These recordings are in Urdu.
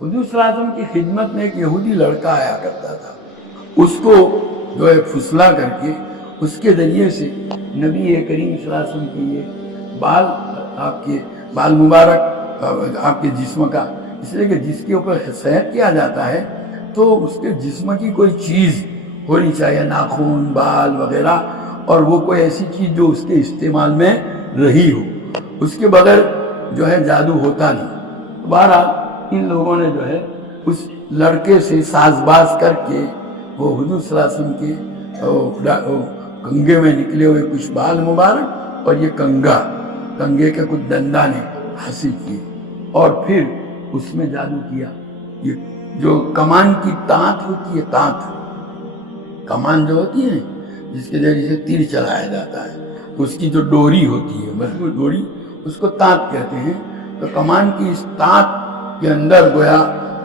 حضور صلی اللہ علیہ وسلم کی خدمت میں ایک یہودی لڑکا آیا کرتا تھا، اس کو جو ہے پھسلا کر کے اس کے ذریعے سے نبی کریم صلی اللہ علیہ وسلم کے یہ بال، آپ کے بال مبارک آپ کے جسم کا، اس لیے کہ جس کے اوپر صحت کیا جاتا ہے تو اس کے جسم کی کوئی چیز ہونی چاہیے، ناخن، بال وغیرہ، اور وہ کوئی ایسی چیز جو اس کے استعمال میں رہی ہو، اس کے بغیر جو ہے جادو ہوتا نہیں۔ بہرحال ان لوگوں نے جو ہے اس لڑکے سے ساز باز کر کے وہ حضور صلی اللہ علیہ وسلم کے کنگے میں نکلے ہوئے کچھ بال مبارک اور یہ کنگے کے کچھ دندانے حاصل کیے، اور پھر اس میں جادو کیا۔ یہ جو کمان کی تانت ہوتی ہے، کمان جو ہوتی ہے جس کے ذریعے سے تیر چلایا جاتا ہے، اس کی جو ڈوری ہوتی ہے، مضبوط ڈوری، اس کو تانت کہتے ہیں۔ تو کمان کی اس تانت کے اندر گویا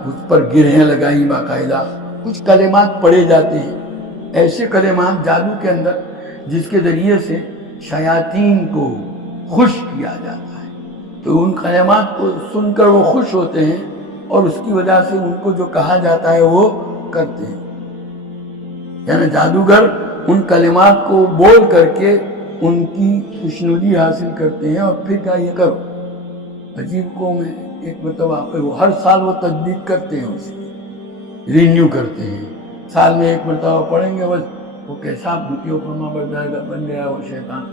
اس پر گرہیں لگائی، باقاعدہ کچھ کلمات پڑھے جاتے ہیں، ایسے کلمات جادو کے اندر جس کے ذریعے سے شیاطین کو خوش کیا جاتا ہے۔ تو ان کلمات کو سن کر وہ خوش ہوتے ہیں اور اس کی وجہ سے ان کو جو کہا جاتا ہے وہ کرتے ہیں، یعنی جادوگر ان کلمات کو بول کر کے ان کی خوشنودی حاصل کرتے ہیں، اور پھر کیا یہ کرو۔ عجیب قوم ہے، ایک مرتبہ وہ ہر سال وہ تجدید کرتے ہیں، اسے رینیو کرتے ہیں، سال میں ایک مرتبہ پڑھیں گے بس۔ وہ کیسا بھوتیوں فرما بردار بن گیا وہ شیطان،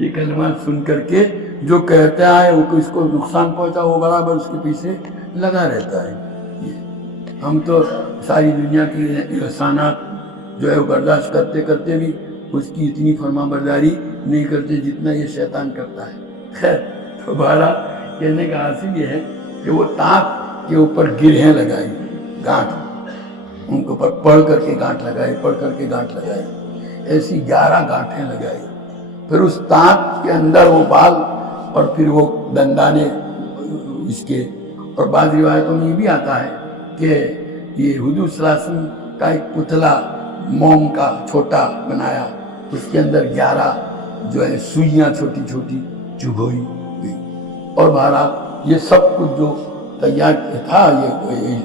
یہ کلمات سن کر کے جو کہتا ہے وہ اس کو نقصان پہنچا، وہ برابر اس کے پیچھے لگا رہتا ہے۔ ہم تو ساری دنیا کی احسانات جو ہے برداشت کرتے کرتے بھی اس کی اتنی فرما برداری نہیں کرتے جتنا یہ شیطان کرتا ہے۔ خیر، تو بہرحال کہنے کا حاصل یہ ہے کہ وہ تانت کے اوپر گرہیں لگائی، گانٹھ، ان کے اوپر پڑھ کر کے گانٹھ لگائی، ایسی 11 گانٹھیں لگائی، پھر اس تانت کے اندر وہ بال اور پھر وہ دندانے اس کے۔ اور بعض روایتوں میں یہ بھی آتا ہے کہ یہ حضور صلی اللہ علیہ وسلم کا ایک پتلا موم کا چھوٹا بنایا، اس کے اندر 11 جو ہے سوئیاں چھوٹی چھوٹی چبھوئی گئی، اور بہرحال یہ سب کچھ جو تیار تھا یہ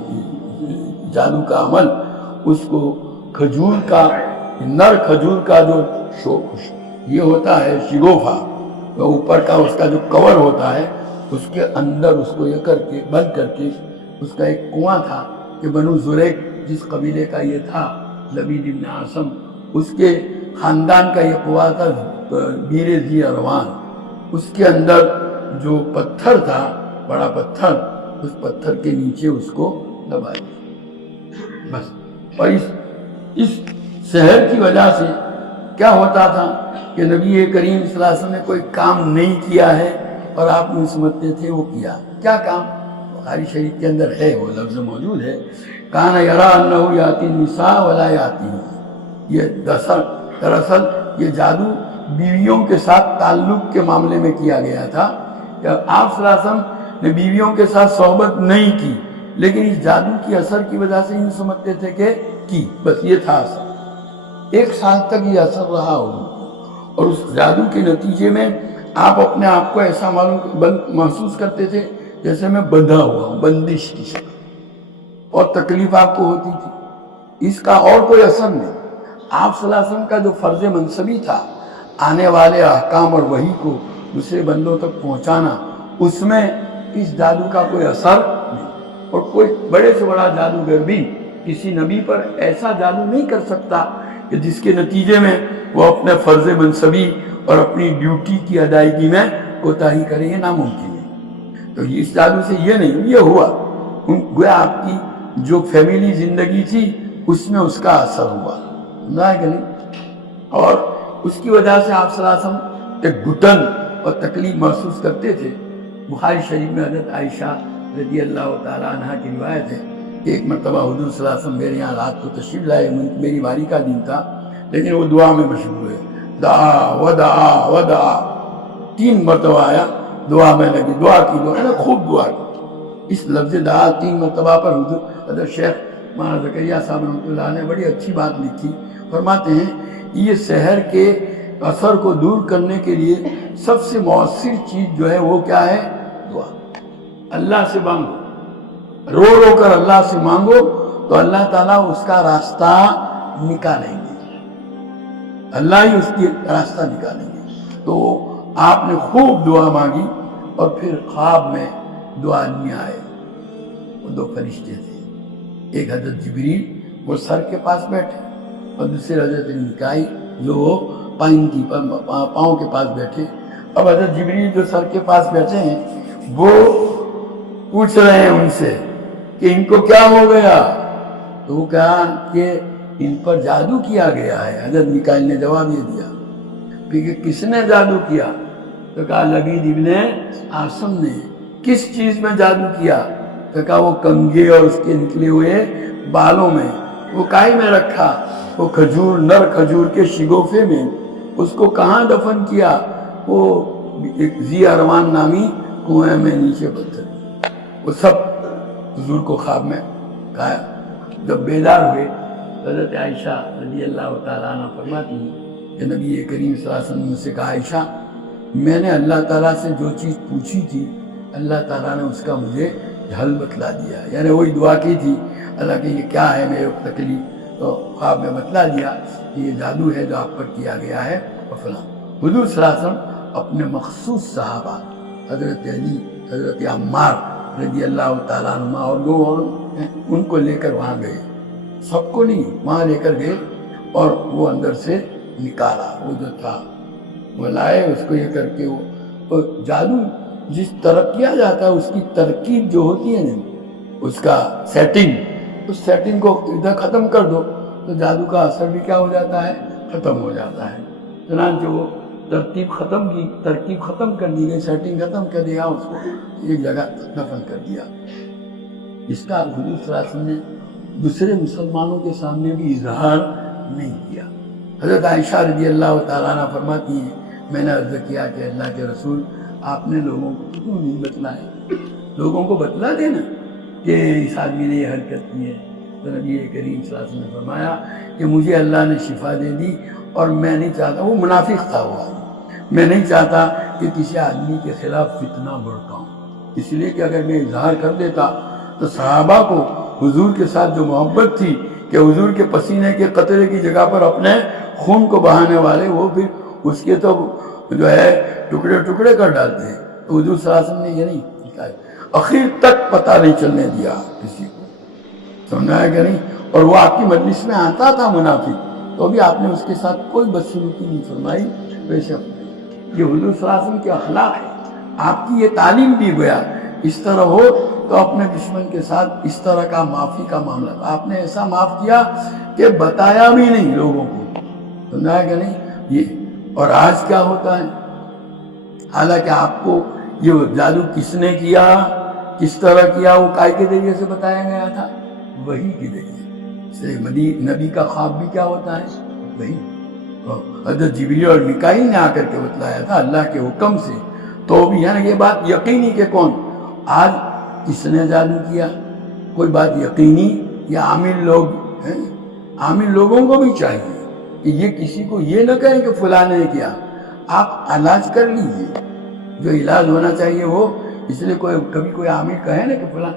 جادو کا عمل، اس کو کھجور کا، نر کھجور کا جو یہ ہوتا ہے شگوفہ، اوپر کا اس کا جو کور ہوتا ہے، اس کے اندر اس کو یہ کر کے بند کر کے، اس کا ایک کنواں تھا کہ بنو زریق جس قبیلے کا یہ تھا، لبید ابن عاصم، اس کے خاندان کا یہ کنواں تھا بیر ذی اروان، اس کے اندر جو پتھر تھا، بڑا پتھر، اس پتھر کے نیچے اس کو دبا دیا بس۔ اور اس سحر کی وجہ سے کیا ہوتا تھا کہ نبی کریم صلی اللہ علیہ وسلم نے کوئی کام نہیں کیا ہے اور آپ نہیں سمجھتے تھے وہ کیا۔ کیا کام؟ بخاری شریف کے اندر ہے، وہ لفظ موجود ہے، کان یرا انہ یاتی النساء ولا یاتی۔ یہ دراصل یہ جادو بیویوں کے ساتھ تعلق کے معاملے میں کیا گیا تھا کہ آپ صلی اللہ علیہ وسلم نے بیویوں کے ساتھ صحبت نہیں کی، لیکن اس جادو کی اثر کی وجہ سے نہیں سمجھتے تھے کہ کی، بس یہ تھا اثر۔ 1 سال تک یہ اثر رہا ہو، اور اس جادو کے نتیجے میں آپ اپنے آپ کو ایسا محسوس کرتے تھے جیسے میں بندھا ہوا ہوں، بندش کی شکل، اور تکلیف آپ کو ہوتی تھی۔ اس کا اور کوئی اثر نہیں۔ آپ صلی اللہ علیہ وسلم کا جو فرض منصبی تھا، آنے والے احکام اور وحی کو دوسرے بندوں تک پہنچانا، اس میں اس جادو کا کوئی اثر نہیں۔ اور کوئی بڑے سے بڑا جادوگر بھی کسی نبی پر ایسا جادو نہیں کر سکتا کہ جس کے نتیجے میں وہ اپنے فرض منصبی اور اپنی ڈیوٹی کی ادائیگی میں کوتاہی کرے، یہ ناممکن ہے۔ تو اس جادو سے یہ نہیں، یہ ہوا گویا آپ کی جو فیملی زندگی تھی اس میں اس کا اثر ہوا، سمجھا کہ نہیں؟ اور اس کی وجہ سے آپ صلی اللہ علیہ وسلم ایک گھٹن اور تکلیف محسوس کرتے تھے۔ بخاری شریف میں حضرت عائشہ رضی اللہ تعالیٰ عنہ کی روایت ہے کہ ایک مرتبہ حضور صلی اللہ علیہ وسلم میرے یہاں رات کو تشریف لائے، میری باری کا دن تھا، لیکن وہ دعا میں مشغول ہوئے، دعا ودعا ودعا، 3 مرتبہ آیا، دعا میں لگی، دعا کی، خوب دعا کی۔ اس لفظ دعا 3 مرتبہ پر حضرت شیخ مولانا زکریا صاحب رحمۃ اللہ نے بڑی اچھی بات لکھی، فرماتے ہیں یہ سحر کے اثر کو دور کرنے کے لیے سب سے مؤثر چیز جو ہے وہ کیا ہے؟ دعا۔ اللہ سے مانگو، رو رو کر اللہ سے مانگو تو اللہ تعالیٰ اس کا راستہ نکالیں گے، اللہ ہی اس کی راستہ نکالیں گے۔ تو آپ نے خوب دعا مانگی اور پھر خواب میں دو آدمی آئے، وہ دو فرشتے تھے، ایک حضرت جبریل وہ سر کے پاس بیٹھے اور دوسرے حضرت میکائیل جو وہ پاؤں کے پاس بیٹھے۔ اب حضرت جبریل جو سر کے پاس بیٹھے ہیں وہ پوچھ رہے ہیں ان سے کہ ان کو کیا ہو گیا، تو وہ کہا کہ ان پر جادو کیا گیا ہے۔ حضرت میکائیل نے جواب یہ دیا کہ کس نے جادو کیا، تو کہا لبید ابن عاصم نے۔ کس چیز میں جادو کیا، تو کہا وہ کنگھے اور اس کے نکلے ہوئے بالوں میں۔ وہ کائی میں رکھا، وہ کھجور، نر کھجور کے شگوفے میں۔ اس کو کہاں دفن کیا، وہ ایک ذی اروان نامی کنویں میں نیچے پتھر۔ وہ سب حضور کو خواب میں کہا۔ جب بیدار ہوئے حضرت عائشہ رضی اللہ تعالیٰ عنہ فرماتی ہیں کہ نبی کریم صلی اللہ علیہ وسلم سے کہا عائشہ میں نے اللہ تعالیٰ سے جو چیز پوچھی تھی اللہ تعالیٰ نے اس کا مجھے حل بتلا دیا، یعنی وہی دعا کی تھی اللہ کہ یہ کیا ہے میرے تکلیف، تو خواب میں بتلا دیا کہ یہ جادو ہے جو آپ پر کیا گیا ہے اور فلاں۔ حضور صلی اللہ علیہ وسلم اپنے مخصوص صحابہ حضرت علی، حضرت عمار رضی اللہ تعالیٰ عنہ اور لوگ اور ان کو لے کر وہاں گئے، سب کو نہیں، وہاں لے کر گئے اور وہ اندر سے نکالا، وہ جو تھا وہ لائے، اس کو یہ کر کے وہ جادو جس طرح کیا جاتا ہے اس کی ترکیب جو ہوتی ہے نا، اس کا سیٹنگ، اس سیٹنگ کو ادھر ختم کر دو تو جادو کا اثر بھی کیا ہو جاتا ہے، ختم ہو جاتا ہے۔ چنانچہ وہ ترتیب ختم کی، ترکیب ختم کر دی گئی، سیٹنگ ختم کر دیا، اس کو ایک جگہ دفن کر دیا۔ اس کا حضور صلی اللہ علیہ وسلم نے دوسرے مسلمانوں کے سامنے بھی اظہار نہیں کیا۔ حضرت عائشہ رضی اللہ تعالیٰ عنہ فرماتی ہیں میں نے عرض کیا کہ اللہ کے رسول آپ نے لوگوں کو کیوں نہیں بتلایا، لوگوں کو بتلا دینا کہ اس آدمی نے یہ حرکت کی ہے۔ تو نبی کریم صلی اللہ علیہ وسلم نے فرمایا کہ مجھے اللہ نے شفا دے دی اور میں نہیں چاہتا، وہ منافق تھا وہ آدمی، میں نہیں چاہتا کہ کسی آدمی کے خلاف فتنہ بھڑکاؤں، اس لیے کہ اگر میں اظہار کر دیتا تو صحابہ کو حضور کے ساتھ جو محبت تھی کہ حضور کے پسینے کے قطرے کی جگہ پر اپنے خون کو بہانے والے وہ پھر اس کے تو جو ہے ٹکڑے ٹکڑے کر ڈالتے ہیں، تو حضور صلی اللہ علیہ وسلم نے یہ نہیں کہا، اخیر تک پتہ نہیں چلنے دیا کسی کو، سمجھایا کہ نہیں۔ اور وہ آپ کی مجلس میں آتا تھا منافق تو بھی آپ نے اس کے ساتھ کوئی بدسلوکی نہیں فرمائی، بے شک یہ حضور صلی اللہ علیہ وسلم کے اخلاق ہے، آپ کی یہ تعلیم دی گیا اس طرح ہو تو اپنے دشمن کے ساتھ اس طرح کا معافی کا معاملہ، آپ نے ایسا معاف کیا کہ بتایا بھی نہیں لوگوں کو، سمجھایا کہ نہیں یہ۔ اور آج کیا ہوتا ہے، حالانکہ آپ کو یہ جادو کس نے کیا، کس طرح کیا، وہ کائے کے ذریعے سے بتایا گیا تھا، وہی کے ذریعے سے۔ نبی کا خواب بھی کیا ہوتا ہے، وہی حضرت جبریل اور میکائیل نے آ کر کے بتلایا تھا اللہ کے حکم سے۔ تو بھی یعنی یہ بات یقینی کہ کون، آج کس نے جادو کیا، کوئی بات یقینی یا عامل لوگ ہیں، عامل لوگوں کو بھی چاہیے کہ یہ کسی کو یہ نہ کہیں کہ فلاں نے کیا، آپ علاج کر لیجئے جو علاج ہونا چاہیے وہ، اس لیے کبھی کوئی عامل کہے نا کہ فلاں،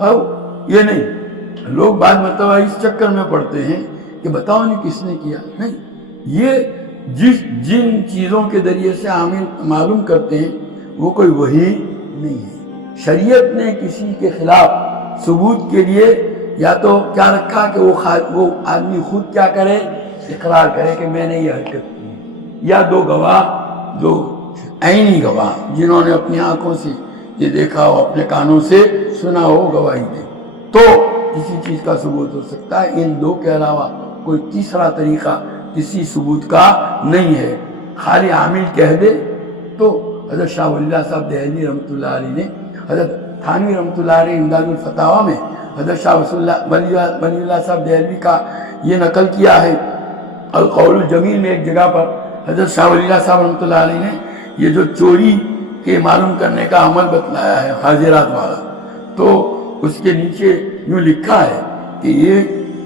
اب یہ نہیں، لوگ بعد مرتبہ اس چکر میں پڑتے ہیں کہ بتاؤ نہیں کس نے کیا، نہیں، یہ جن چیزوں کے ذریعے سے عامل معلوم کرتے ہیں وہ کوئی وحی نہیں ہے۔ شریعت نے کسی کے خلاف ثبوت کے لیے یا تو کیا رکھا کہ وہ آدمی خود کیا کرے، اقرار کرے کہ میں نے یہ حرکت کی، یا دو گواہ جو عینی گواہ جنہوں نے اپنی آنکھوں سے یہ دیکھا ہو، اپنے کانوں سے سنا ہو، گواہی دے تو کسی چیز کا ثبوت ہو سکتا ہے۔ ان دو کے علاوہ کوئی تیسرا طریقہ کسی ثبوت کا نہیں ہے۔ خالی عامل کہہ دے تو حضرت شاہ ولی اللہ صاحب دہلوی رحمۃ اللہ علیہ نے، حضرت تھانوی رحمۃ اللہ علیہ امداد الفتاویٰ میں حضرت شاہ ولی اللہ صاحب دہلوی کا یہ نقل کیا ہے، القول الجمیل میں ایک جگہ پر حضرت شاہ ولی اللہ صاحب رحمۃ اللہ علیہ نے یہ جو چوری کے معلوم کرنے کا عمل بتلایا ہے حاضرات والا، تو اس کے نیچے یوں لکھا ہے کہ یہ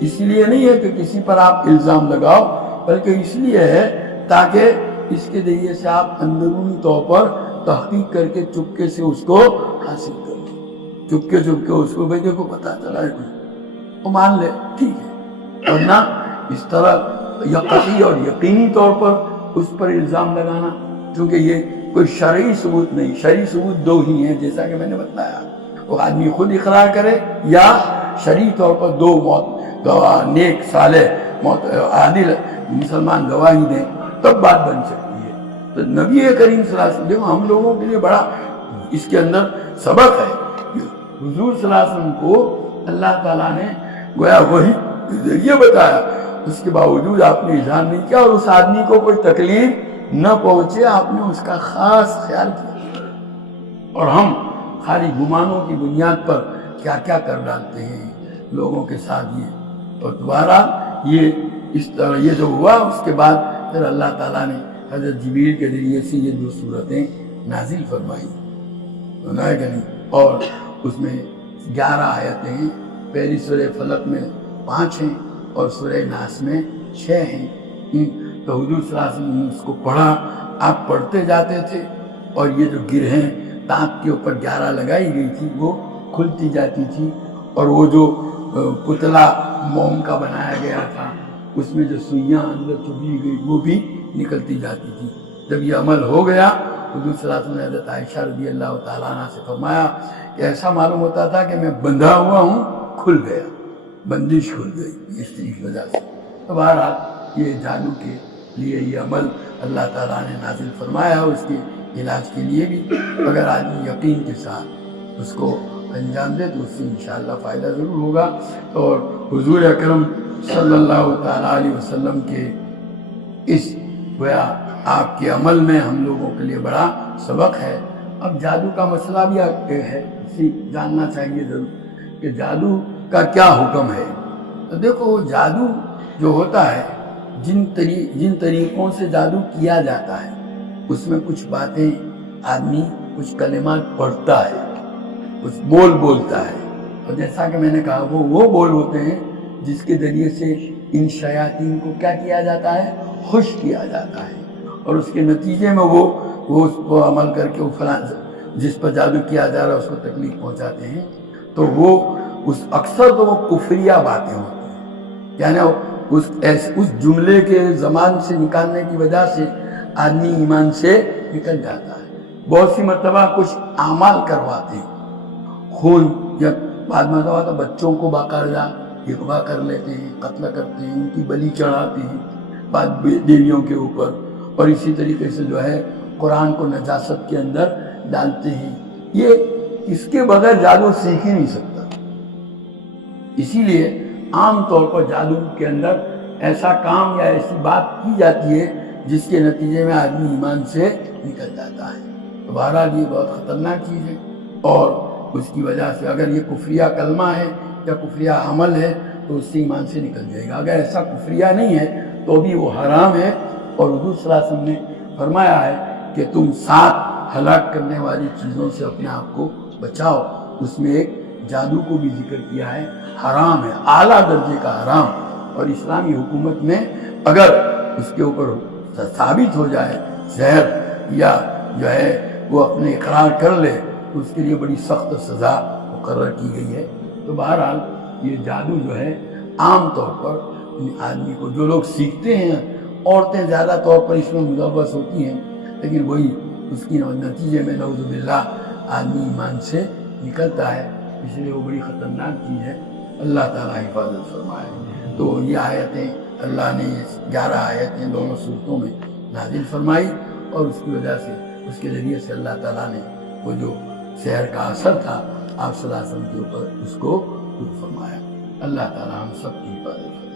اس لیے نہیں ہے کہ کسی پر آپ الزام لگاؤ، بلکہ اس لیے ہے تاکہ اس کے ذریعے سے آپ اندرونی طور پر تحقیق کر کے چپکے سے اس کو حاصل کریں۔ چپکے اس کو بھائی دیکھو پتا چلا ہے کچھ، وہ مان لے ٹھیک ہے، ورنہ اس طرح قطعی اور یقینی طور پر اس پر الزام لگانا، کیونکہ یہ کوئی شرعی ثبوت نہیں، شرعی ثبوت دو ہی ہیں جیسا کہ میں نے بتایا، وہ آدمی خود اقرار کرے یا شرعی طور پر دو گواہ نیک صالح عادل مسلمان گواہی دیں، تب بات بن سکتی ہے۔ تو نبی کریم صلی اللہ علیہ وسلم دیکھو ہم لوگوں کے لیے بڑا اس کے اندر سبق ہے کہ حضور صلی اللہ علیہ وسلم کو اللہ تعالیٰ نے گویا وحی کے ذریعے بتایا، اس کے باوجود آپ نے اظہار نہیں کیا، اور اس آدمی کو کوئی تکلیف نہ پہنچے، آپ نے اس کا خاص خیال کیا۔ اور ہم خالی گمانوں کی بنیاد پر کیا کیا کر ڈالتے ہیں لوگوں کے ساتھ یہ، اور دوبارہ یہ اس طرح یہ جو ہوا، اس کے بعد پھر اللہ تعالیٰ نے حضرت جبریل کے ذریعے سے یہ دو صورتیں نازل فرمائی، اور اس میں 11 آیتیں ہیں، پہلی سورہ فلق میں 5 ہیں اور سورہ ناس میں 6 ہیں۔ تو حضور صلی اللہ علیہ وسلم نے اس کو پڑھا، آپ پڑھتے جاتے تھے، اور یہ جو گرہیں دانت کے اوپر 11 لگائی گئی تھی وہ کھلتی جاتی تھی، اور وہ جو پتلا موم کا بنایا گیا تھا اس میں جو سوئیاں اندر چبھی گئی وہ بھی نکلتی جاتی تھی۔ جب یہ عمل ہو گیا، حضور صلی اللہ علیہ وسلم نے حضرت عائشہ رضی اللہ تعالیٰ عنہ سے فرمایا کہ ایسا معلوم ہوتا تھا کہ میں بندھا ہوا ہوں، کھل گیا، بندش کھل گئی اس چیز کی وجہ سے۔ تو بہرحال یہ جادو کے لیے یہ عمل اللہ تعالیٰ نے نازل فرمایا، اس کے علاج کے لیے بھی اگر آدمی یقین کے ساتھ اس کو انجام دے تو اس سے انشاءاللہ فائدہ ضرور ہوگا۔ اور حضور اکرم صلی اللہ تعالیٰ علیہ وسلم کے اس گویا آپ کے عمل میں ہم لوگوں کے لیے بڑا سبق ہے۔ اب جادو کا مسئلہ بھی ہے، اسی جاننا چاہیے ضرور کہ جادو کا کیا حکم ہے۔ تو دیکھو جادو جو ہوتا ہے، جن طریقوں سے جادو کیا جاتا ہے اس میں کچھ باتیں آدمی کچھ کلمات پڑھتا ہے، کچھ بول بولتا ہے، اور جیسا کہ میں نے کہا وہ بول ہوتے ہیں جس کے ذریعے سے ان شیاطین کو کیا کیا جاتا ہے، خوش کیا جاتا ہے، اور اس کے نتیجے میں وہ اس کو عمل کر کے وہ فلاں جس پر جادو کیا جا رہا ہے اس کو تکلیف پہنچاتے ہیں۔ تو وہ اکثر تو وہ کفریہ باتیں ہوتی ہیں، یعنی اس جملے کے زبان سے نکالنے کی وجہ سے آدمی ایمان سے نکل جاتا ہے۔ بہت سی مرتبہ کچھ اعمال کرواتے ہیں، خون یا بعد مرتبہ تو بچوں کو باقاعدہ اغوا کر لیتے ہیں، قتل کرتے ہیں، ان کی بلی چڑھاتے ہیں بعد دیویوں کے اوپر، اور اسی طریقے سے جو ہے قرآن کو نجاست کے اندر ڈالتے ہیں۔ یہ اس کے بغیر جادو سیکھ ہی نہیں سکتا۔ اسی لیے عام طور پر جادو کے اندر ایسا کام یا ایسی بات کی جاتی ہے جس کے نتیجے میں آدمی ایمان سے نکل جاتا ہے۔ تو بہرحال یہ بہت خطرناک چیز ہے، اور اس کی وجہ سے اگر یہ کفریہ کلمہ ہے یا کفریہ عمل ہے تو اس سے ایمان سے نکل جائے گا۔ اگر ایسا کفریہ نہیں ہے تو بھی وہ حرام ہے، اور حضور صلی اللہ علیہ وسلم نے فرمایا ہے کہ تم 7 ہلاک کرنے والی چیزوں سے اپنے آپ کو بچاؤ۔ اس میں ایک جادو کو بھی ذکر کیا ہے، حرام ہے، اعلیٰ درجے کا حرام، اور اسلامی حکومت میں اگر اس کے اوپر ثابت ہو جائے زہر یا جو ہے وہ اپنے اقرار کر لے تو اس کے لیے بڑی سخت سزا مقرر کی گئی ہے۔ تو بہرحال یہ جادو جو ہے عام طور پر آدمی کو جو لوگ سیکھتے ہیں، عورتیں زیادہ طور پر اس میں ملوث ہوتی ہیں، لیکن وہی اس کی نتیجے میں نعوذ باللہ آدمی ایمان سے نکلتا ہے، اس لیے وہ بڑی خطرناک چیز ہے۔ اللہ تعالیٰ حفاظت فرمائے۔ تو یہ آیتیں اللہ نے 11 آیتیں دونوں صورتوں میں نازل فرمائی، اور اس کی وجہ سے اس کے ذریعے سے اللہ تعالیٰ نے وہ جو سحر کا اثر تھا آپ صلی اللہ علیہ وسلم کے اوپر اس کو دور فرمایا۔ اللہ تعالیٰ ہم سب کی حفاظت فرمائے۔